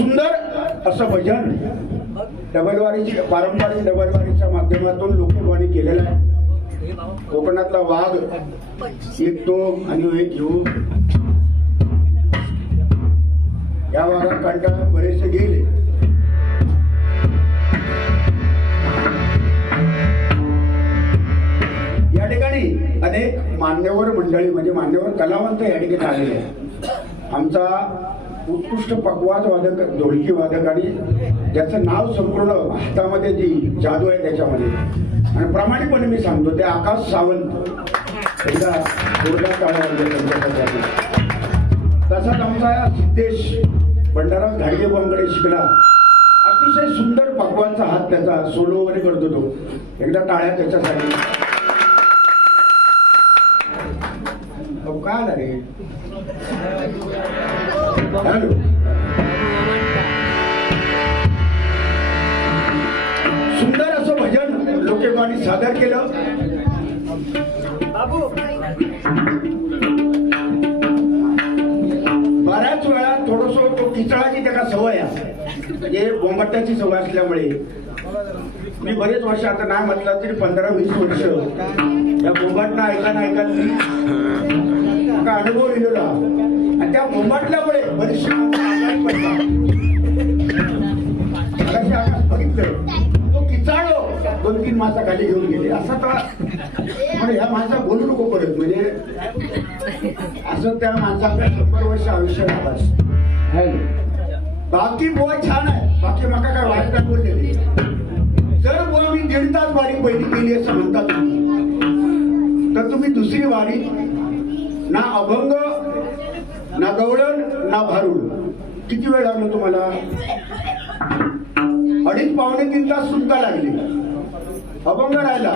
सुंदर असं भजन डबलवारीची पारंपरिक डबलवारीच्या माध्यमातून लोकवाणी केलेलं आहे. कोकणातला वाघ एक तो आणि एक ह्यो. या वाघात कंटाळा बरेचसे गेले. या ठिकाणी अनेक मान्यवर मंडळी म्हणजे मान्यवर कलावंत या ठिकाणी आलेले आहेत. आमचा उत्कृष्ट पकवाज वादक ढोलकी वादक आणि ज्याचं नाव संपूर्ण हातामध्ये जी जादू आहे त्याच्यामध्ये. आणि प्रामाणिकपणे मी सांगतो ते आकाश सावंत. एकदा जोरदार टाळ्या तसाच आमचा सिद्धेश भंडारा घाडगे बॉम्बकडे शिकला. अतिशय सुंदर पकवानचा हात त्याचा सोलो वगैरे करतो तो. एकदा टाळ्या त्याच्यासाठी. अहो, काय झाले रे? सुंदर असं भजन लोकेबानी सादर केलं. बऱ्याच वेळा थोडस तो किचळाची त्याला सवय आहे. म्हणजे बोंबट्याची सवय असल्यामुळे. मी बरेच वर्ष आता नाही म्हटलं तरी पंधरा वीस वर्ष त्या बोंबाटनं ऐका ना ऐका का अनुभव लिहिलेला. आणि त्या बोंबाटल्यामुळे बरीचशी आकाश बघितलं तो किचाळो दोन तीन मासा खाली घेऊन गेले. असा त्रास म्हणजे पण ह्या माणसा बोलू नको परत. म्हणजे असं त्या माणसाकडे शंभर वर्ष आयुष्य लावायचं बाकी बुवा छान आहे. बाकी मका काय वाईट नाही बोललेली. जर बुवा मी दीड तास वारी पहिली केली असं म्हणतात तर तुम्ही दुसरी वारी ना अभंग ना गवळण ना भारुड किती वेळ लागलो तुम्हाला? अडीच पावणे तीन तास सुद्धा लागले. अभंग राहिला.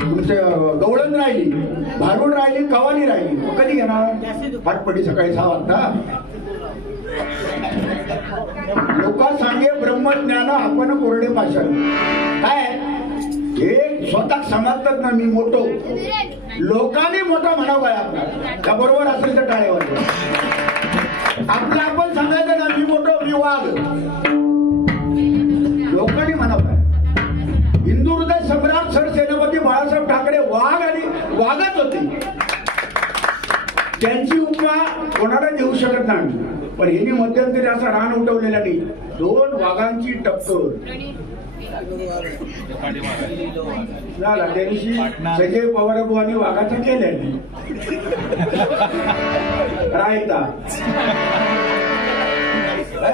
तुमचे गवळण राहिली भारुड राहिली कवाली राहिली. कधी घेणार? पाठपडी सकाळी सहा वाजता. लोका सांगे ब्रह्मज्ञान आपण कोरडे भाषण काय? हे स्वतः समजतात ना मी मोठो. लोकांनी मोठा म्हणावं आपला. त्या बरोबर असेल तर टाळेवर आपलं आपण सांगायचं ना मी मोठो मी वाघ. लोकांनी म्हणावं. काय हिंदू हृदय सम्राट सरसेनापती बाळासाहेब ठाकरे वाघ आणि वाघच होते. त्यांची उपमा कोणाला देऊ शकत नाही पण हे मध्यंतरी असा रान उठवलेला नाही. दोन वाघांची टक्कर. झाला त्या दिवशी संजय पवार आणि वाघाचं केलं रायता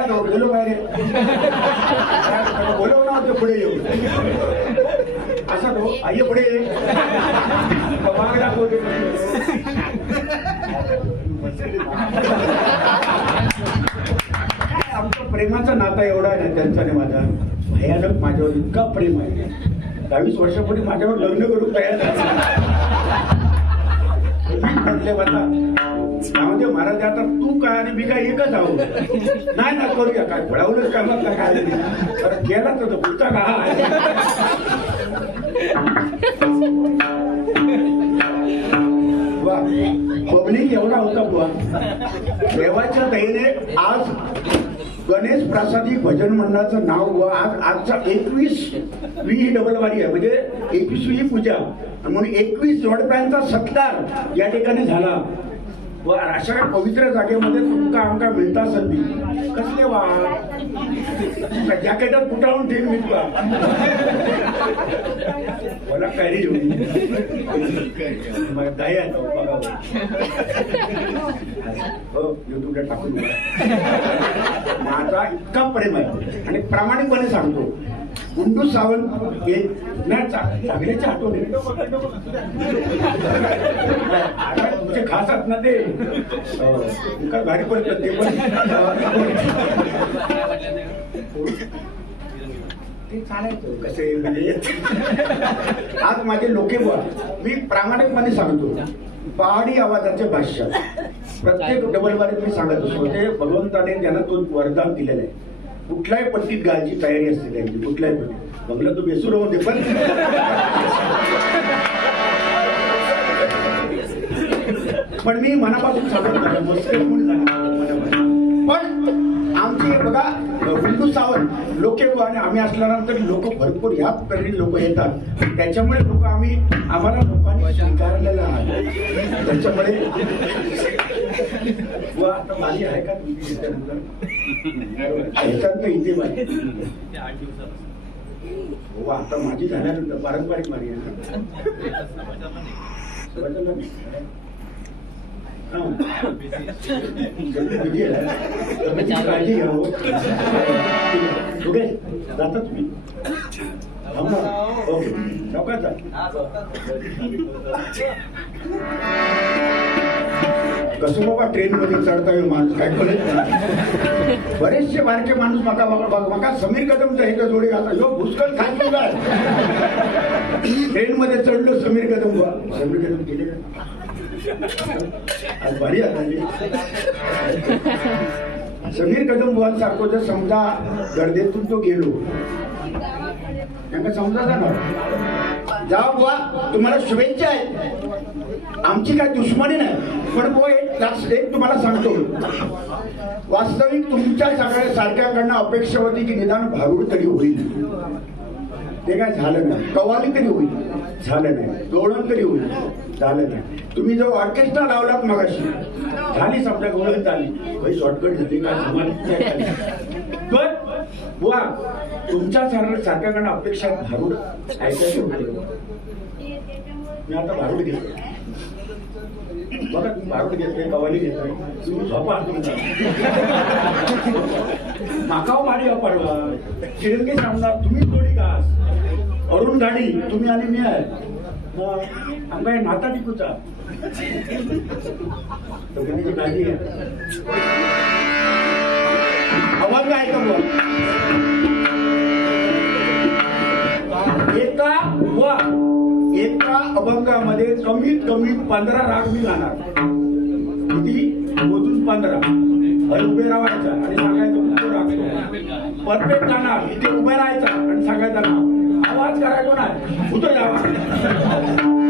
बोलू बाहेर रे बोलव ना ते पुढे येऊ असा तो आई पुढे ये. वाघ दाखवते आमचं प्रेमाचं नातं एवढा आहे ना त्यांचा आणि माझा भयानक माझ्यावर इतका प्रेम आहे. दहावीस वर्षापूर्वी माझ्यावर लग्न करून तयार म्हटले मला म्हणजे महाराज आता तू काय आणि मी काय एकच आहो नाही ना करूया. काय पळावलंच काय मग काय तर गेला तर तो पुढचा का आहे. वा. पब्लिक एवढा होता बुवा. देवाच्या दयेने आज गणेश प्रासादिक भजन मंडळाचं नाव व आज आजचा एकवीस वी ही डबलवारी आहे. म्हणजे एकवीसवी पूजा. म्हणून एकवीस जोडप्यांचा सत्कार या ठिकाणी झाला. व अशा काही पवित्र जागेमध्ये तुमका आमका मिळता संधी. कसले वा? जॅकेटात कुटाळून ठेव मी तुला. मला कॅरी होईल मग काय आहे बघा हो युट्यूबला टाकून माझा इतका प्रेम आहे. आणि प्रामाणिकपणे सांगतो. गुंडू सावंत हे नाही चा- आठवण तुमचे खास आहेत ना ते. हो. भारी पडतात ते पण? ते चालायचं. कसे म्हणजे? आज माझे लोकेवर मी प्रामाणिकपणे सांगतो. पहाडी आवाजाचे भाष्य. प्रत्येक डबल बारीत मी सांगत असतो. ते भगवंताने त्यांना तो वरदान दिलेलं आहे. कुठल्याही पट्टीत गायची तयारी असते त्यांची कुठल्याही पट्टीत. बंगला तू बेसूर होते पण. पण मी मनापासून सांगत म्हणून पण आमचे बघा हुंदू सावंत लोके आणि आम्ही असल्यानंतर लोक भरपूर ह्या तऱ्हेने लोक येतात. त्याच्यामुळे लोक आम्ही आम्हाला लोकांनी स्वीकारलेलं आहे. त्याच्यामुळे व आता माझी आहे का तुमची? ह्याच्यात तर इथे माहिती हो आता माझी झाल्यानंतर पारंपरिक ना. ना? ना? तब्येतीची काळजी घ्या. पुढे जाता तुम्ही. ओके कसं बाबा ट्रेन मध्ये चढता येईल माणूस? काय कळत बरेचसे बारके माणूस मका मका समीर कदमचा हे जोडी घालता यो भुसकल खात सुद्धा ट्रेन मध्ये चढलो समीर कदम बा. समीर कदम गेले बरी भारी आता समीर कदम बुवा सारखो जर समजा गर्दीतून तो गेलो त्यांना समजा जाणार जा बुवा तुम्हाला शुभेच्छा आहेत. आमची काय दुश्मनी नाही. पण बुवा एक लास्ट एक तुम्हाला सांगतो. वास्तविक तुमच्या सगळ्या सारख्याकडनं अपेक्षा होती की निदान भारूड तरी होईल. ते काय झालं नाही. कवाली तरी होईल. झालं नाही. दोळण तरी होईल. झालं नाही. तुम्ही जो ऑर्केस्ट्रा लावलात मगाशी झाली समजा गोळण झाली. काही शॉर्टकट झाली काय वा तुमच्या सारख्याकडनं अपेक्षा भारूड ऐकायची होती. मी आता भारूड घेतो बघा तुम्ही भारूड घेतले कवाली घेतली. तुम्ही झोपा नाकाव माकाव माडी हो, परवा चिरंगी सांगणार तुम्ही थोडी का अरुण गाडी तुम्ही आणि मी आहे. मग हे नाता टिकूचा. काळजी आवाज काय का बुवा? एका वा. एका अभंगामध्ये कमीत कमी पंधरा राग मी गाणार. किती? मोजून पंधरा. आणि उभे राहायचा आणि सांगायचं परफेक्ट गाणार. इथे उभे राहायचा आणि सांगायचा ना आवाज करायचो नाही. उतर जावा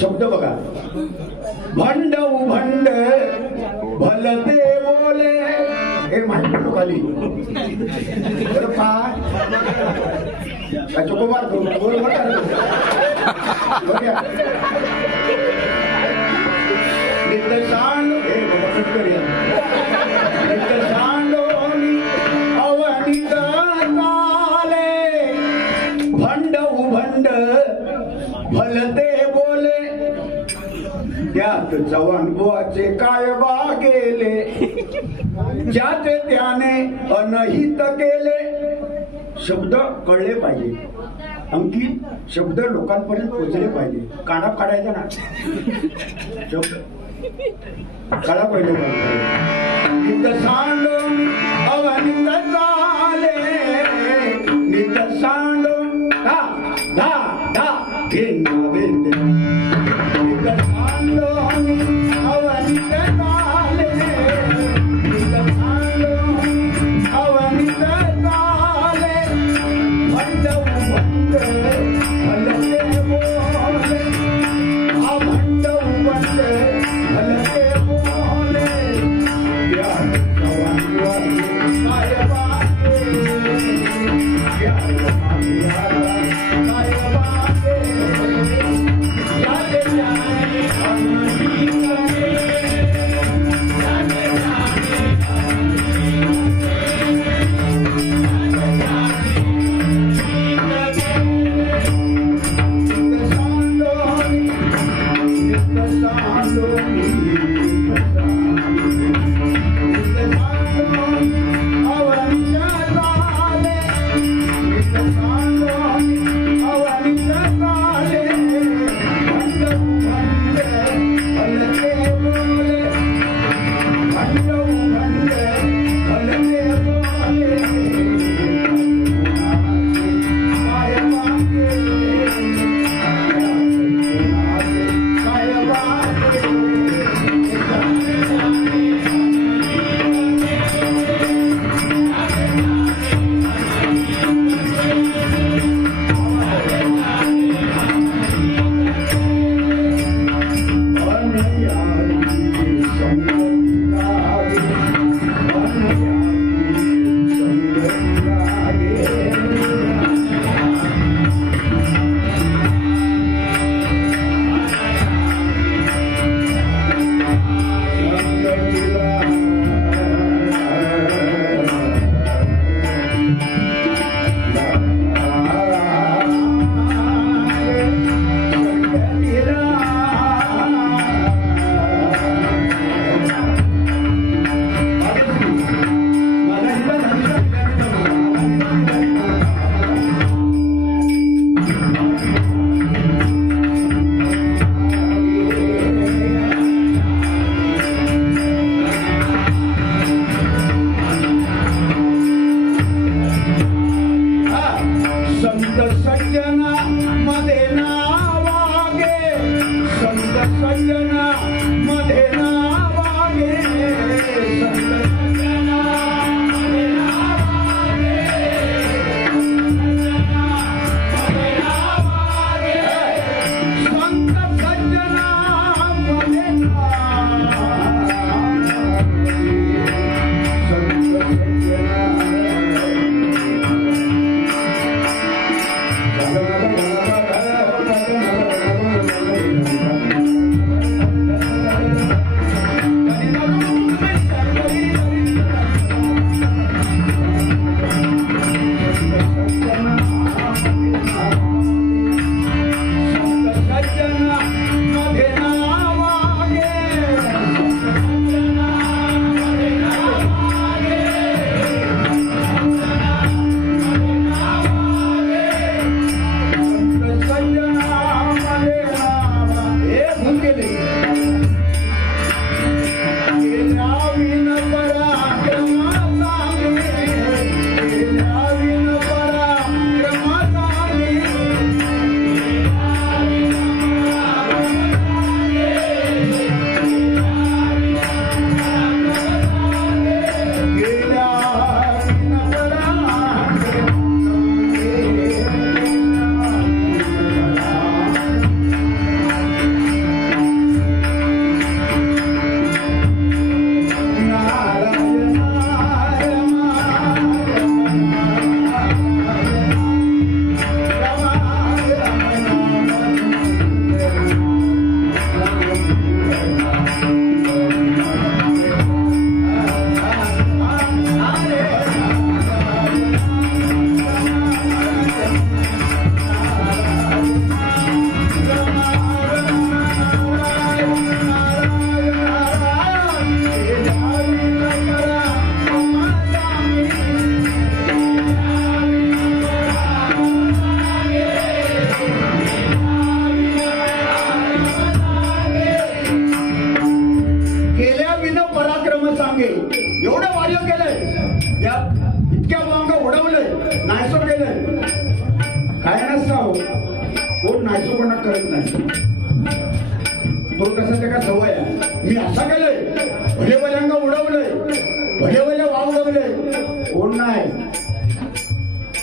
शब्द बघा. भंड उभंड भलते बोले. हे म्हणतो खाली. बरं पाय चोकोबार करू बोल जवान चव्हाण काय बा गेले ज्याचे त्याने अनहित केले. शब्द कळले पाहिजे. अंकित शब्द लोकांपर्यंत पोहोचले पाहिजे. काना काढायचा ना. शब्द. काढा पाहिजे नित सांड अवनित झाले. नित सांड धा धा धा भिन्न भिन्न. Yeah.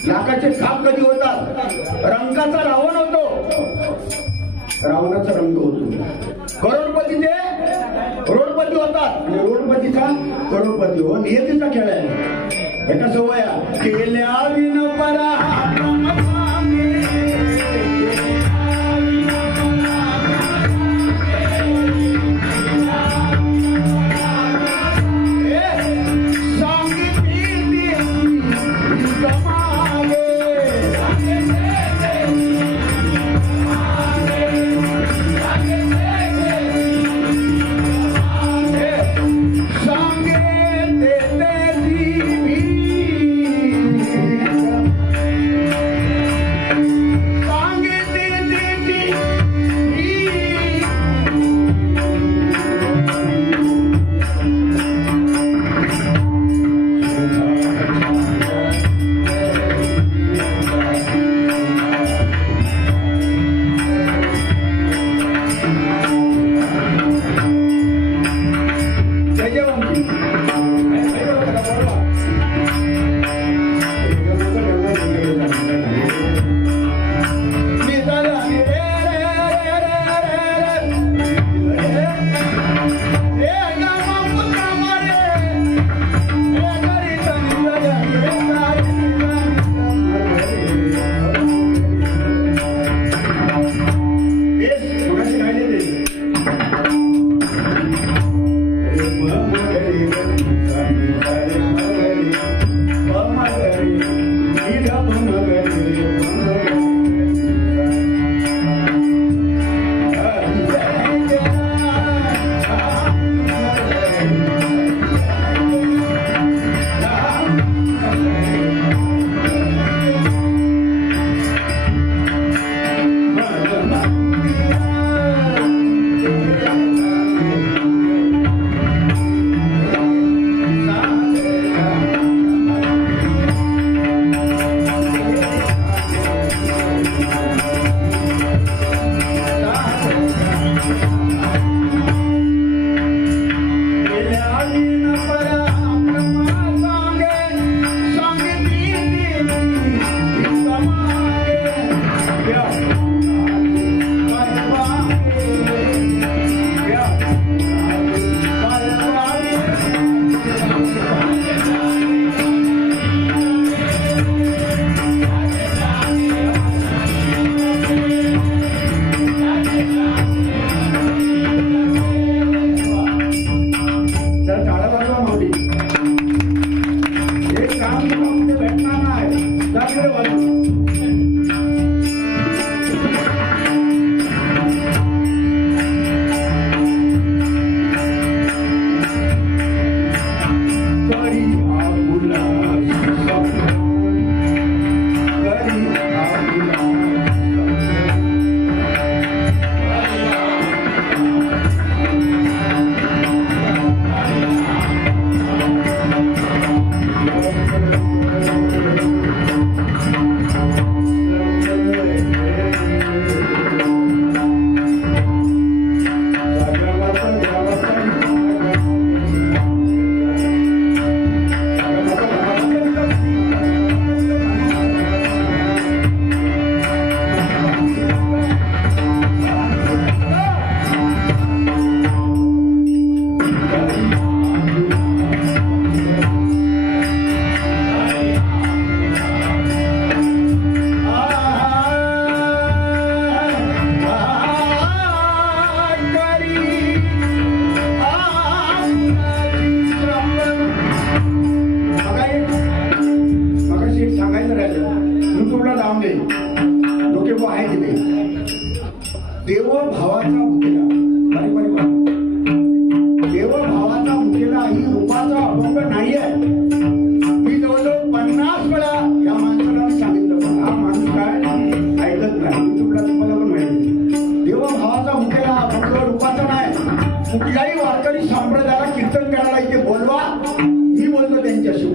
नाकाचे काप कधी होतात? रंगाचा रावण होतो. रावणाचा रंग होतो. करोडपतीचे रोडपती होतात. आणि रोडपतीचा करोडपती हो नियतीचा खेळ आहे. एका सवया केल्या विन परा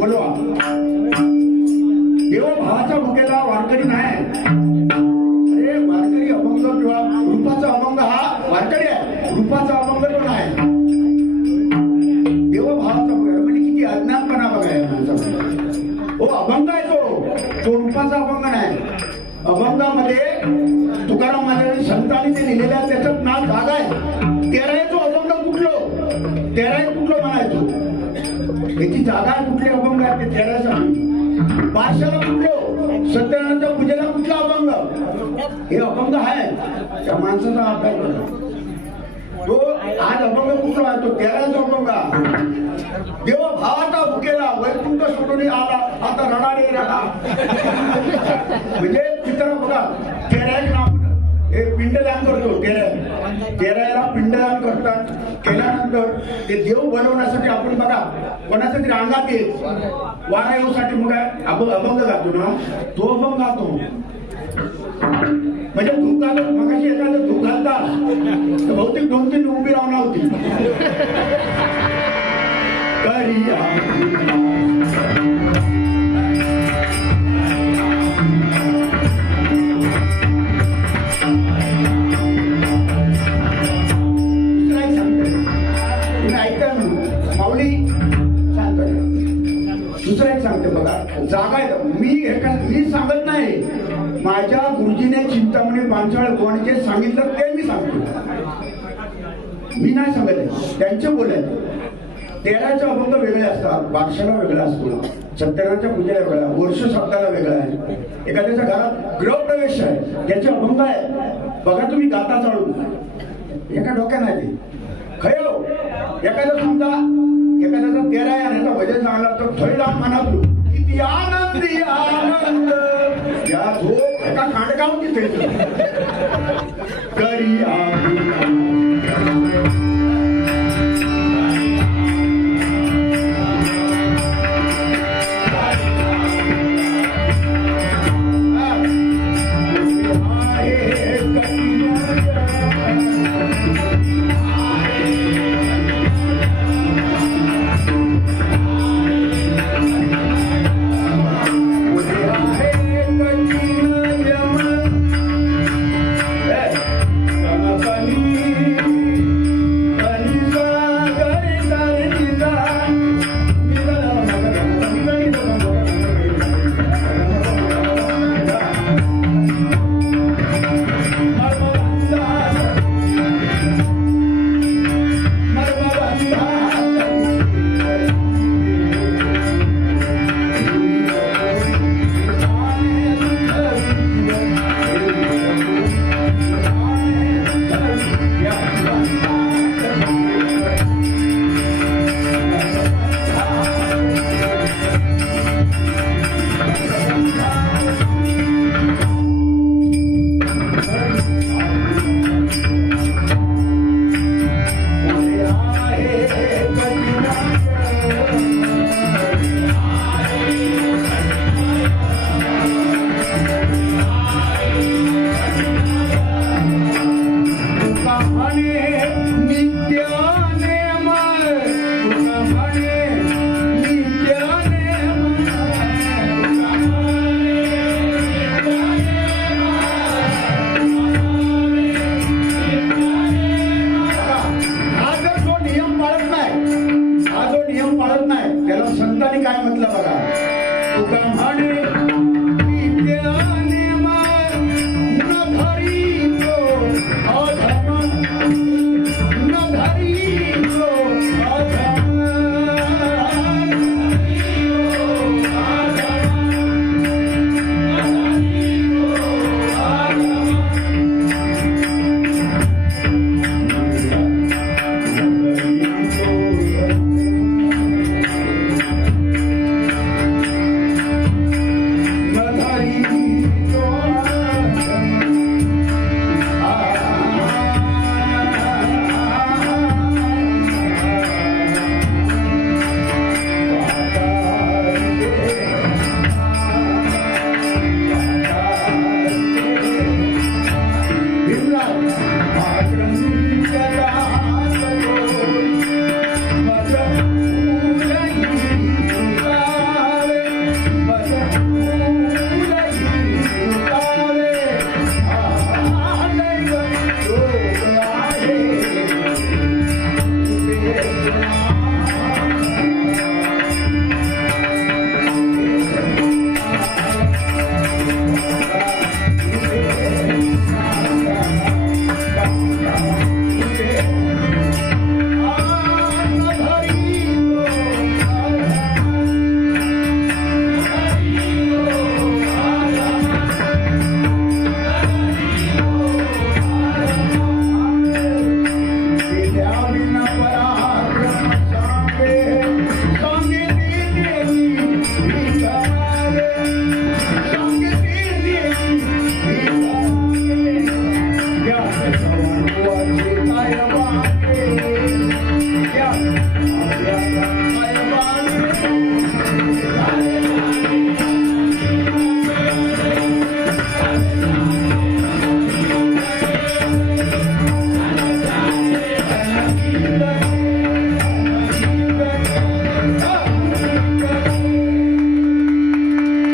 त्यांच्याशी बोलवा बादशाला कुठलो? सत्यनारायणच्या पूजेला कुठला अभंग? हे अभंग आहे. त्या माणसाचा अभ्यास तो आज अभंग कुठला आहे? तो तेराचा अभंग देव भावाचा भुकेला वैकुंठ सोडून आला. आता रडाने रडा म्हणजे चित्र बघा त्याला नाव हे पिंडदान करतो तेराय तेरायला पिंडदान करतात. केल्यानंतर ते देव बनवण्यासाठी आपण बघा कोणासाठी तरी अंगात येत वारा येऊसाठी मग काय आपण अभंग गातो ना? तो अभंग गातो. म्हणजे धूप घालत मगाशी एखादं धूप घालता तर बहुतेक दोन तीन उभी राहणार होती. करिया बघा जागा आहे मी एका मी सांगत नाही. माझ्या गुरुजीने चिंतामणी पांचाळ गोवाणीचे सांगितलं ते मी सांगतो. मी नाही सांगत त्यांचे बोल तेराचे अभंग वेगळे असतात बादशाला वेगळा असतो. सत्यनारायणच्या पूजेला वेगळा वर्ष शब्दाला वेगळा आहे. एखाद्याच्या घरात गृहप्रवेश आहे त्याचे अभंग आहे. बघा तुम्ही गाता चालू. एका डोक्या नाही खयो खय समजा एखाद्याचा तेरा आहे आणि भजन सांगला तर थैला मनात किती आनंदी आनंद या झोप. एका कांडकावून तिथे करी आम्ही हा संतांनी काय म्हटलं बघा? तुका म्हणे